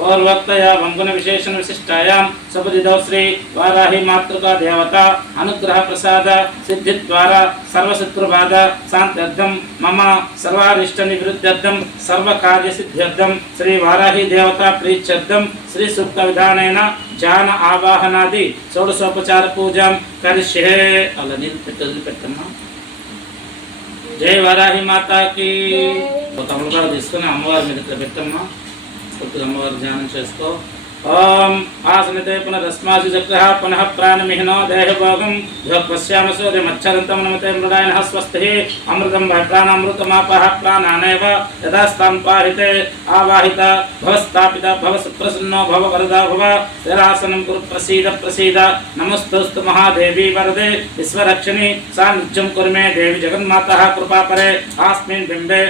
పూర్వోక్తయా వంగున విశేషణ విశిష్టాయాం. సపదిదౌ శ్రీ వారాహి మాతృకా దేవత. అనుగ్రహ ప్రసాద సిద్ధి ద్వారా సర్వశత్రుబాధ శాంత్యర్థం. మమ సర్వారిష్ట నివృత్త్యర్థం సర్వకార్య సిద్ధ్యర్థం. శ్రీ వారాహి దేవత ప్రీత్యర్థం. శ్రీ సూక్త విధానైన జాన ఆవాహనాది షోడశోపచార పూజాం కరిష్యే. అలా నీళ్ళు పెట్టి వదిలిపెట్టమ్మా. జై వారాహి మాతాకి. ఒక తమిళ కూడా తీసుకుని అమ్మవారి మీద ఇక్కడ పెట్టమ్మా. కొద్దిగా అమ్మవారి ధ్యానం చేసుకో. ओम आसनते पुनरस्मासु चक्रः पुनः प्राणमिहिनो देहभोगं नमते मृडायनः स्वस्तिः, अमृतं प्राणामृतमापः, प्राणानेव पाहिते, आवाहित भव सुप्रसन्नो भव वरदा भव कुरु प्रसीद प्रसीद। महादेवी वरदे, विश्वरक्षिणि, सान्निध्यं कुरु मे देवी जगन्मातः कृपापरे आस्मिन् बिम्बे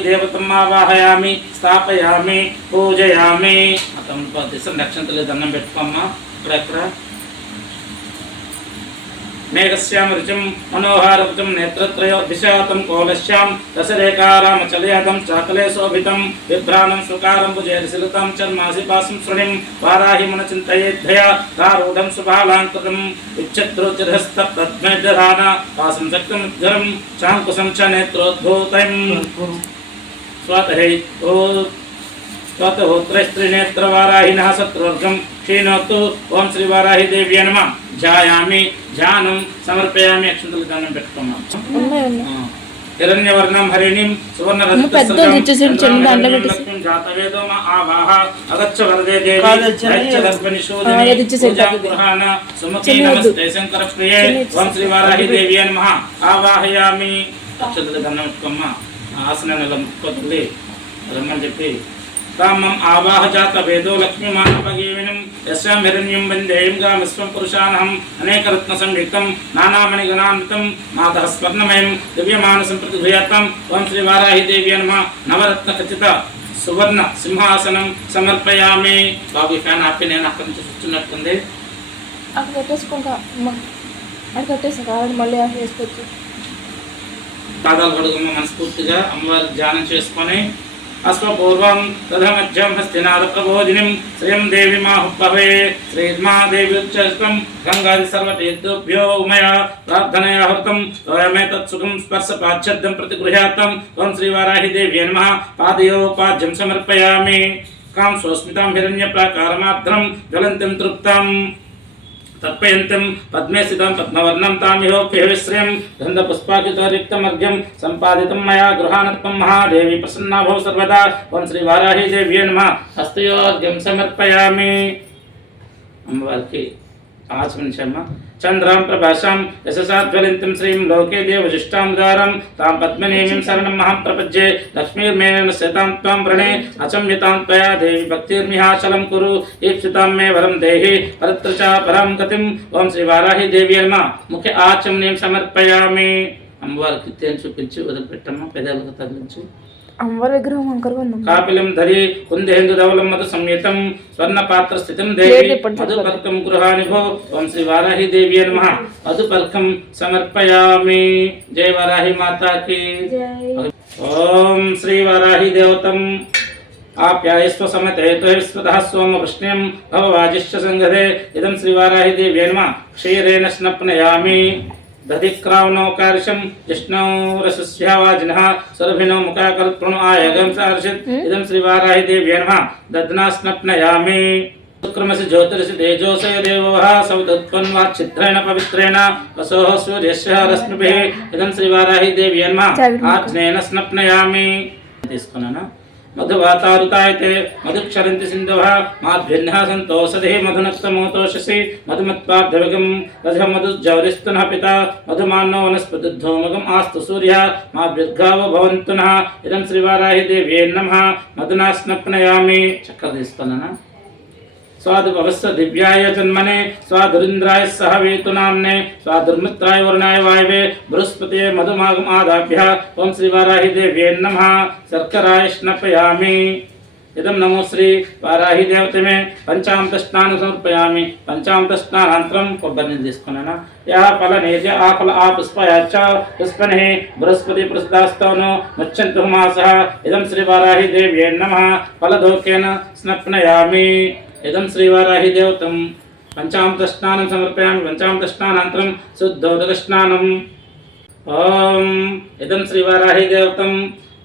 देवतम् आवाहयामि, स्थापयामि, पूजयामि। పూజయామి అతను దిశ నక్షత్రాలు దండం పెట్టుకోమ్మా ఇక్కడెక్కడ మేఘశ్యామ రుచిం మనోహారపుచం నేత్రత్రయో దిశాతం కోలశ్యాం దశరేకారామచలయాతం చాకలే శోభితం బిభ్రాణం సుకారం భుజేరిశిలతం చర్మాసిపాసం శృణిం వారాహి మన చింతయేద్ధయా దారూఢం సుబాలాంకృతం ఇచ్చద్రోచిరస్త తద్మేధాన పాసం శక్తం ఉద్గరం చాంకుశం చ నేత్రోద్భూతం స్వాతహై ఓ స్వతహోత్రస్త్రినేత్రవారాహినः శత్రువర్గం క్షీణోత్తు ఓం శ్రీ వారాహి దేవ్య నమ ధ్యాయామి ధ్యానం సమర్పయామి అక్షంతలు దానం పెట్టుకున్నాం హిరణ్యవర్ణం హరిణిం సువర్ణ. జాతవేదో ఆవాహ అగచ్చ వరదే దేవి. గృహాణ సుమతి. నమస్తే శంకర ప్రియే ఓం శ్రీ వారాహి దేవి నమ ఆవాహయామి అక్షంతలు దండం పెట్టుకోమ్మ ఆసన నిలబడి రమ్మని చెప్పి కామం ఆవాహజాత వేదో లక్ష్మీమానపగీవినం యస్యాం హిరణ్యం వందేయం గామిస్వం పురుషానహం అనేకరత్న సంయుక్తం నానామణి గణాన్వితం మాతః స్వర్ణమయం దివ్యమానసం ప్రతిభూయాత్తం ఓం శ్రీ వారాహి దేవి నమ నవరత్న ఖచ్చిత సువర్ణ సింహాసనం సమర్పయామి బాబు ఫ్యాన్ ఆపి నేను అక్కడి నుంచి కూర్చున్నట్టుంది అక్కడ పెట్టేసుకుంటా అక్కడ పెట్టేసా కావాలి మళ్ళీ ఆఫ్ చేసుకోవచ్చు పాదాలు కడుగుమ్మ మనస్ఫూర్తిగా అమ్మవారి ధ్యానం చేసుకొని అస్మపూర్వం తథమధ్యం హస్తినాథ ప్రబోధినిం శ్రీయం దేవి మాహుపవే శ్రీమహాదేవి ఉచ్చరితం గంగాది సర్వతీర్థుభ్యో ఉమయ ప్రార్థనయా హృతం తోయమే తత్సుఖం స్పర్శ పాచ్ఛద్దం ప్రతిగృహ్యాతం త్వం శ్రీవారాహి దేవ్యై నమ పాదయోపాద్యం సమర్పయామి కాం స్వస్మితాం హిరణ్య ప్రాకారమాత్రం జ్వలంతం తృప్తం तर्पयन्तं पद्मे स्थितं पद्मवर्णं तामिहोप्यविश्रयं गन्धपुष्पाकृतरिक्तमर्घ्यं सम्पादितं मया गृहानत्वं महादेवी प्रसन्ना भव सर्वदा। ॐ श्रीवाराही देव्यै नमः। हस्तयोर्घ्यं समर्पयामि। अम्बवर्की సమర్పయామి అమ్మవారికి చంద్రాం ప్రభాషాం యశసాజ్వలింతం శ్రీం లోకే దేవజిష్టాముదారం తాం పద్మనేమిం శరణం మహం ప్రపజ్యే. లక్ష్మీర్మేణ శతాం త్వం వ్రణే. అచమ్యతాం త్వయా దేవి భక్తిర్మిహాచలం కురు. ఈప్సితాం మే వరం దేహి. పరత్ర చ పరాం గతిం. ఓం శ్రీ వారాహి దేవి అమ్మ ముఖ్య ఆచమనీయం సమర్పయామి. అమ్మవారి తేను చూపించి వదిలిపెట్టమ్మ. పెదాలకు తగిలించి అమ్మవారి విగ్రహం వంకరగా ఉందమ్మ కాపిలం ధరి కుందేందు ధవలం మధు సంయుతం స్వర్ణ పాత్ర స్థితం దేవి. మధుపర్కం గృహాని భో ఓం శ్రీ వారాహి దేవి నమ. మధుపర్కం సమర్పయామి. జయ వారాహి మాతాకి. ఓం శ్రీ వారాహి దేవతం. ఆప్యాయస్వ విశ్వతః సోమ వృష్ణ్యం భవవాజిష్ట సంగదే ఇదం శ్రీ వారాహి దేవ్యై నమ. క్షీరేణ స్నప్నయామి. దధిక్రావణోకార్షం జిష్ణౌ రసస్యావాజినః సురభినో ముఖాకరుత్ప్రణు ఆయగం సార్షిత్ ఇదం శ్రీ వారాహి దేవ్యై నమ దధ్నా స్నప్నయామి శుక్రమసి జ్యోతిరసి తేజోసయ దేవః సౌదత్వన్వా ఛిద్రేణ పవిత్రేణ వసోః సూర్యస్య రశ్మిభిः ఇదం శ్రీ వారాహి దేవ్యై నమ ఆజ్ఞేన స్నప్నయామి తీసుకున్నాను మధువాతారుతాయతే మధుక్షరంతి సింధువ మాధ్యన్య సంతోషధే మధునక్తమోతోషసి మధుమత్పార్థవిగం రథ మధుజౌరిస్తునః పిత మధుమాన్నో వనస్పతిధోమగం ఆస్తు సూర్య మా భ్యుద్గావ భవంతు ఇదం శ్రీవారాహి దేవ్యే నమ మధునా స్నప్నయామి చక్కర తీసుకున్నానా స్వాదుభవస్వ దివ్యాయ జన్మనే స్వాదురింద్రాయ సహ వేతునామ్నే స్వాదుర్మిత్రాయ వరుణాయ వాయవే బృహస్పతే మధుమాగమాదాభ్య ఓం శ్రీ వారాహి దేవ్యే నమ శర్కరాయ స్నపయామి ఇదం నమో శ్రీ వారాహి దేవత మే పంచామృత స్నానం సమర్పయామి పంచామృత స్నానాంతరం కొబ్బరి నీళ్ళు తీసుకున్నాను యా ఫల నేజ ఆ ఫల ఆ పుష్పయాచ పుష్పని బృహస్పతి ప్రసిద్ధాస్తవను ముచ్చంతు మాస ఇదం శ్రీ వారాహి దేవ్యే నమ ఫలదోకేన స్నప్నయామి इदं श्रीवाराहिदेवतं पञ्चामृतस्नानं समर्पयामि, पञ्चामृतस्नानानन्तरं शुद्धोदकस्नानम्। ॐ इदं श्रीवाराहिदेवतं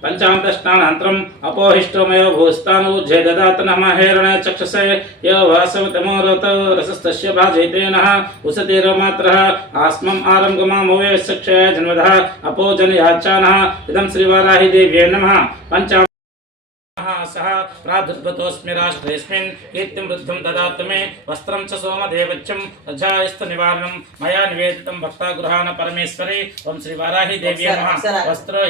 पञ्चामृतस्नानानन्तरम् अपोहिष्टोमयो भूस्तानूर्जे ददात नमः हेरणे चक्षसे यो वासवतमोरत रसस्तस्य भाजयते नः उसतिरमात्रः आस्मम् आरङ्गमामोयश्चक्षय जन्मदः अपोजनयाचानः। इदं श्रीवाराहिदेव्यै नमः। पञ्चा सः प्रादुर्गतोऽस्मि राष्ट्रेऽस्मिन् कीर्तिं वृद्धिं ददातु मे वस्त्रं च सोमदेवच्यं रजायस्तु निवारणं मया निवेदितं भक्तागृहाण परमेश्वरे ॐ श्रीवाराहि देव्यै वस्त्र